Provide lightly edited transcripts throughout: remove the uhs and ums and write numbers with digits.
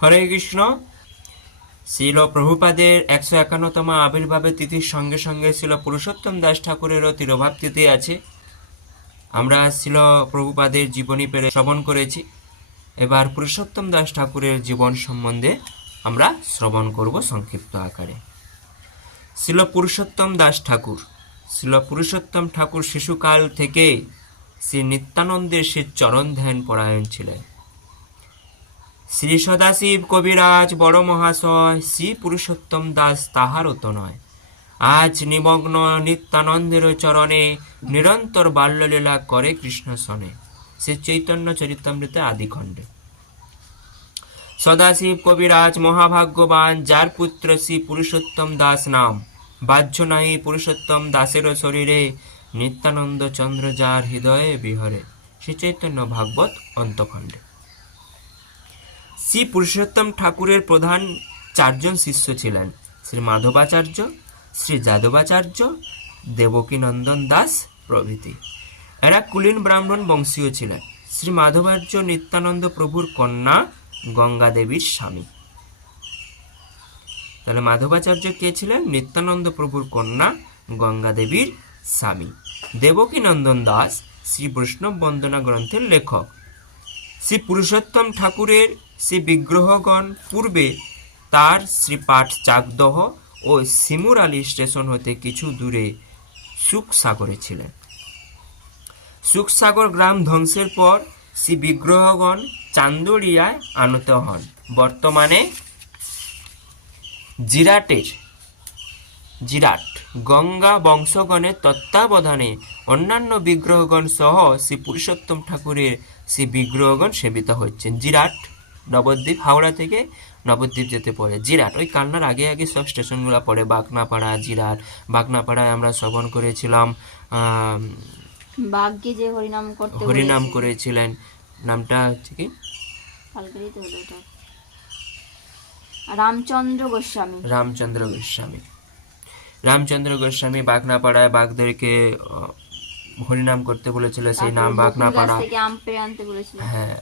হরে কৃষ্ণ। শিল প্রভুপাদের 151তম আবির্ভাবের তিথির সঙ্গে সঙ্গে শিল পুরুষোত্তম দাস ঠাকুরেরও তিরোভাব তিথি আছে। আমরা শিল প্রভুপাদের জীবনী পেরে শ্রবণ করেছি। এবার পুরুষোত্তম দাস ঠাকুরের জীবন সম্বন্ধে আমরা শ্রবণ করব সংক্ষিপ্ত আকারে। শিল পুরুষোত্তম দাস ঠাকুর। শিল পুরুষোত্তম ঠাকুর শিশুকাল থেকে শ্রী নিত্যানন্দের সে চরণ ধ্যান পরায়ণ ছিলেন। শ্রী সদাশিব কবিরাজ বড় মহাশয় শ্রী পুরুষোত্তম দাস তাহারও তো নয়। আজ নিমগ্ন নিত্যানন্দের চরণে নিরন্তর বাল্যলীলা করে কৃষ্ণ সনে। শ্রী চৈতন্য চরিতামৃতে আদিখণ্ডে। সদাশিব কবিরাজ মহাভাগ্যবান, যার পুত্র শ্রী পুরুষোত্তম দাস নাম। বাহ্য নাহি পুরুষোত্তম দাসের শরীরে, নিত্যানন্দ চন্দ্র যার হৃদয়ে বিহরে। শ্রী চৈতন্য ভাগবত অন্তখণ্ডে। শ্রী পুরুষোত্তম ঠাকুরের প্রধান চারজন শিষ্য ছিলেন: শ্রী মাধবাচার্য, শ্রী যাদবাচার্য, দেবকীনন্দন দাস প্রভৃতি। এরা কুলীন ব্রাহ্মণ বংশীয় ছিলেন। শ্রী মাধবাচার্য নিত্যানন্দ প্রভুর কন্যা গঙ্গা দেবীর স্বামী। তাহলে মাধবাচার্য কে ছিলেন? নিত্যানন্দ প্রভুর কন্যা গঙ্গা দেবীর স্বামী। দেবকীনন্দন দাস শ্রী বৈষ্ণব বন্দনা গ্রন্থের লেখক। শ্রী পুরুষোত্তম ঠাকুরের শ্রী বিগ্রহগণ পূর্বে তার শ্রীপাঠ চাকদহ ও সিমুর আলী স্টেশন হতে কিছু দূরে সুখসাগরে ছিলেন। সুখসাগর গ্রাম ধ্বংসের পর শ্রী বিগ্রহগণ চান্দুলিয়ায় আনত হন। বর্তমানে জিরাট গঙ্গা বংশগণের তত্ত্বাবধানে অন্যান্য বিগ্রহগণ সহ শ্রী পুরুষোত্তম ঠাকুরের শ্রী বিগ্রহগণ সেবিত হচ্ছেন। জিরাট নবদ্বীপ, হাওড়া থেকে নবদ্বীপ যেতে পড়ে জিরাট। ওই কালনার আগে আগে সব স্টেশনগুলো পড়ে। বাগনাপাড়া, জিরাট। বাগনাপাড়ায় আমরা শ্রবণ করেছিলাম বাঘকে যে হরিনাম করেছিলেন, নামটা হচ্ছে কি? রামচন্দ্র গোস্বামী বাগনাপাড়ায় বাঘদেরকে হরিনাম করতে বলেছিল, সেই নাম বাগনাপাড়া। হ্যাঁ,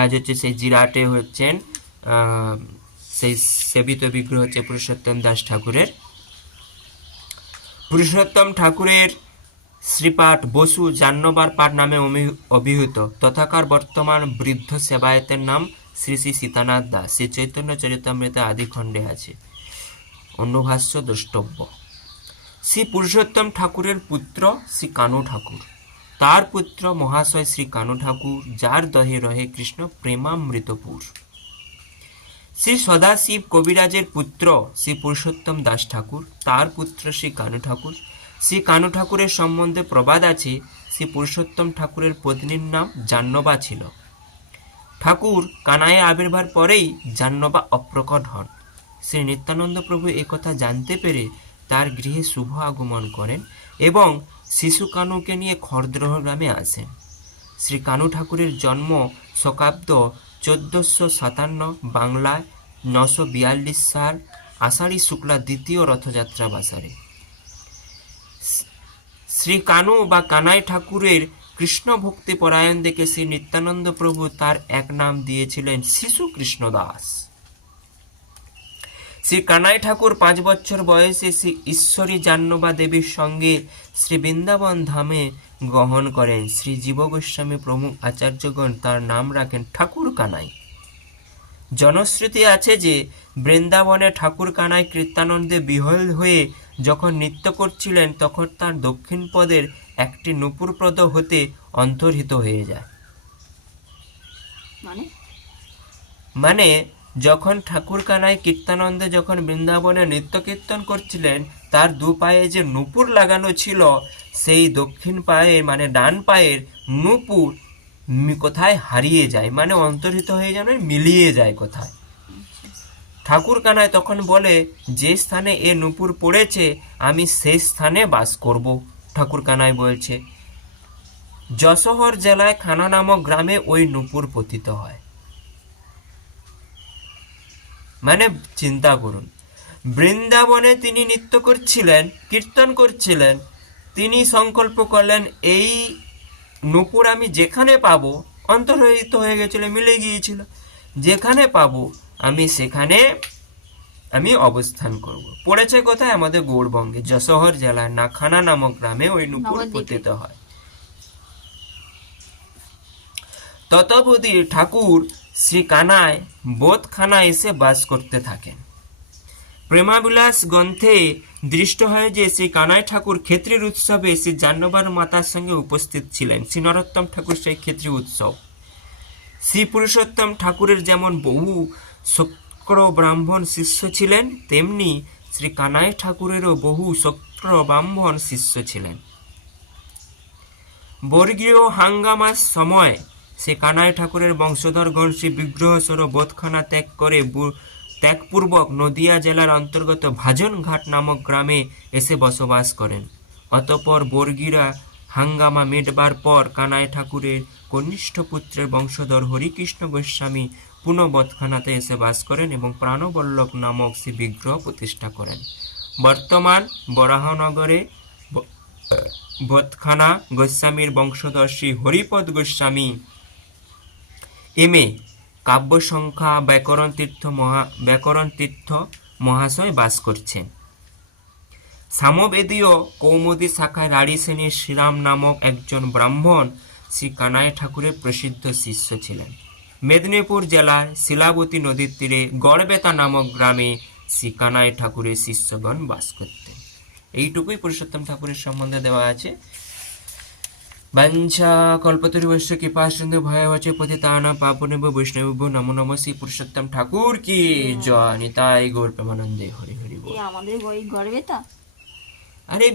আজ হচ্ছে সেই জিরাটে হচ্ছেন সেই সেবিত বিগ্রহ হচ্ছে পুরুষোত্তম দাস ঠাকুরের। পুরুষোত্তম ঠাকুরের শ্রীপাঠ বসু জাহ্নবার পাঠ নামে অভিহিত। তথাকার বর্তমান বৃদ্ধ সেবায়েতের নাম শ্রী শ্রী সীতানাথ দাস। শ্রী চৈতন্য চরিতামৃতে আদিখণ্ডে আছে। অন্যভাষ্য দ্রষ্টব্য। শ্রী পুরুষোত্তম ঠাকুরের পুত্র শ্রী কানু ঠাকুর। তার পুত্র মহাশয় শ্রী কানু ঠাকুর, যার দহে রহে কৃষ্ণ প্রেমামৃতপুর। শ্রী সদাশিব কবিরাজের পুত্র শ্রী পুরুষোত্তম দাস ঠাকুর। তার পুত্র শ্রী কানু ঠাকুর। শ্রী কানু ঠাকুরের সম্বন্ধে প্রবাদ আছে, শ্রী পুরুষোত্তম ঠাকুরের পত্নীর নাম জাহ্নবা ছিল। ঠাকুর কানায়ে আবির্ভার পরেই জাহ্নবা অপ্রকট হন। শ্রী নিত্যানন্দ প্রভু একথা জানতে পেরে তার গৃহে শুভ আগমন করেন এবং শিশু কানুকে নিয়ে খড়দ্রোহ গ্রামে আসেন। শ্রী কানু ঠাকুরের জন্ম শকাব্দ 1457, বাংলায় 942 সাল আষাঢ়ী শুক্লা দ্বিতীয় রথযাত্রা বাসারে। শ্রী কানু বা কানাই ঠাকুরের কৃষ্ণ ভক্তি পরায়ণ দেখে শ্রী নিত্যানন্দ প্রভু তার এক নাম দিয়েছিলেন শিশু কৃষ্ণ দাস। শ্রী কানাই ঠাকুর 5 বছর বয়সে শ্রী ঈশ্বরী জাহ্নবা দেবীর সঙ্গে শ্রী বৃন্দাবন ধামে গ্রহণ করেন। শ্রী জীব গোস্বামী প্রমুখ আচার্যগণ তার নাম রাখেন ঠাকুর কানাই। জনশ্রুতি আছে যে বৃন্দাবনে ঠাকুর কানাই কীর্তানন্দে বিহ্বল হয়ে যখন নৃত্য করছিলেন তখন তার দক্ষিণ পদের একটি নূপুরপদ হতে অন্তর্হিত হয়ে যায়। মানে যখন ঠাকুর কানাই কীর্তানন্দে যখন বৃন্দাবনে নৃত্য কীর্তন করছিলেন, তার দু পায়ে যে নূপুর লাগানো ছিল, সেই দক্ষিণ পায়ে মানে ডান পায়ের নূপুর কোথায় হারিয়ে যায়, মানে অন্তর্হিত হয়ে যায়, মিলিয়ে যায় কোথায়। ঠাকুর কানাই তখন বলে, যে স্থানে এ নূপুর পড়েছে আমি সেই স্থানে বাস করব। ঠাকুর কানাই বলছে, যশোহর জেলায় খানা নামক গ্রামে ওই নূপুর পতিত হয়। মানে চিন্তা করুন, বৃন্দাবনে তিনি নৃত্য করছিলেন, কীর্তন করছিলেন, তিনি সংকল্প করলেন এই নূপুর আমি যেখানে পাবো, অন্তর্হিত হয়ে গেছিল, মিলে গিয়েছিল। যেখানে পাবো আমি সেখানে আমি অবস্থান করব। পড়েছে কোথায়? আমাদের গৌড়বঙ্গে যশোহর জেলার নাখানা নামক গ্রামে ওই নুপুর নবদ্বীপে। পতিত হয়। ততবধি ঠাকুর শ্রী কানায় বোধখানায় এসে বাস করতে থাকেন। প্রেমাবিলাস গ্রন্থে দৃষ্ট হয় যে শ্রী কানাই ঠাকুর ক্ষেত্রীর উৎসবে শ্রী জাহ্নবার মাতার সঙ্গে উপস্থিত ছিলেন। শ্রী নরোত্তম ঠাকুর সেই ক্ষেত্রী উৎসব। শ্রী পুরুষোত্তম ঠাকুরের যেমন বহু শক্র ব্রাহ্মণ শিষ্য ছিলেন, তেমনি শ্রী কানাই ঠাকুরেরও বহু শক্র ব্রাহ্মণ শিষ্য ছিলেন। বর্গীয় হাঙ্গামার সময় সে কানাই ঠাকুরের বংশধরগণ শ্রী বিগ্রহ স্বরূপ বোধখানা ত্যাগপূর্বক নদিয়া জেলার অন্তর্গত ভাজনঘাট নামক গ্রামে এসে বসবাস করেন। অতঃপর বর্গীরা হাঙ্গামা মেটবার পর কানাই ঠাকুরের কনিষ্ঠ পুত্রের বংশধর হরিকৃষ্ণ গোস্বামী পুনঃ বধখানাতে এসে বাস করেন এবং প্রাণবল্লভ নামক শ্রী বিগ্রহ প্রতিষ্ঠা করেন। বর্তমান বরাহনগরে বধখানা গোস্বামীর বংশধর শ্রী হরিপদ গোস্বামী এম.এ. কাব্য সংখ্যা ব্যাকরণ তীর্থ মহাশয় বাস করছেন। সামবেদীয় কৌমুদী শাখায় রাঢ়ী শ্রেণীর শ্রীরাম নামক একজন ব্রাহ্মণ শ্রী কানাই ঠাকুরের প্রসিদ্ধ শিষ্য ছিলেন। মেদিনীপুর জেলার শিলাবতী নদীর তীরে গড়বেতা নামক গ্রামে শ্রী কানাই ঠাকুরের শিষ্যগণ বাস করতেন। এইটুকুই পুরুষোত্তম ঠাকুরের সম্বন্ধে দেওয়া আছে। বাঞ্ছা কল্পতরুবশ্য কৃপা সিন্ধু ভয়বচে পতিতানাং পাবনেভ্যো বৈষ্ণবেভ্যো নমো নমঃ। শ্রী পুরুষোত্তম ঠাকুর কি জয়। নিতাই গৌর প্রেমানন্দে হরি হরি বল। আমাদের বই গড়বে তা আরে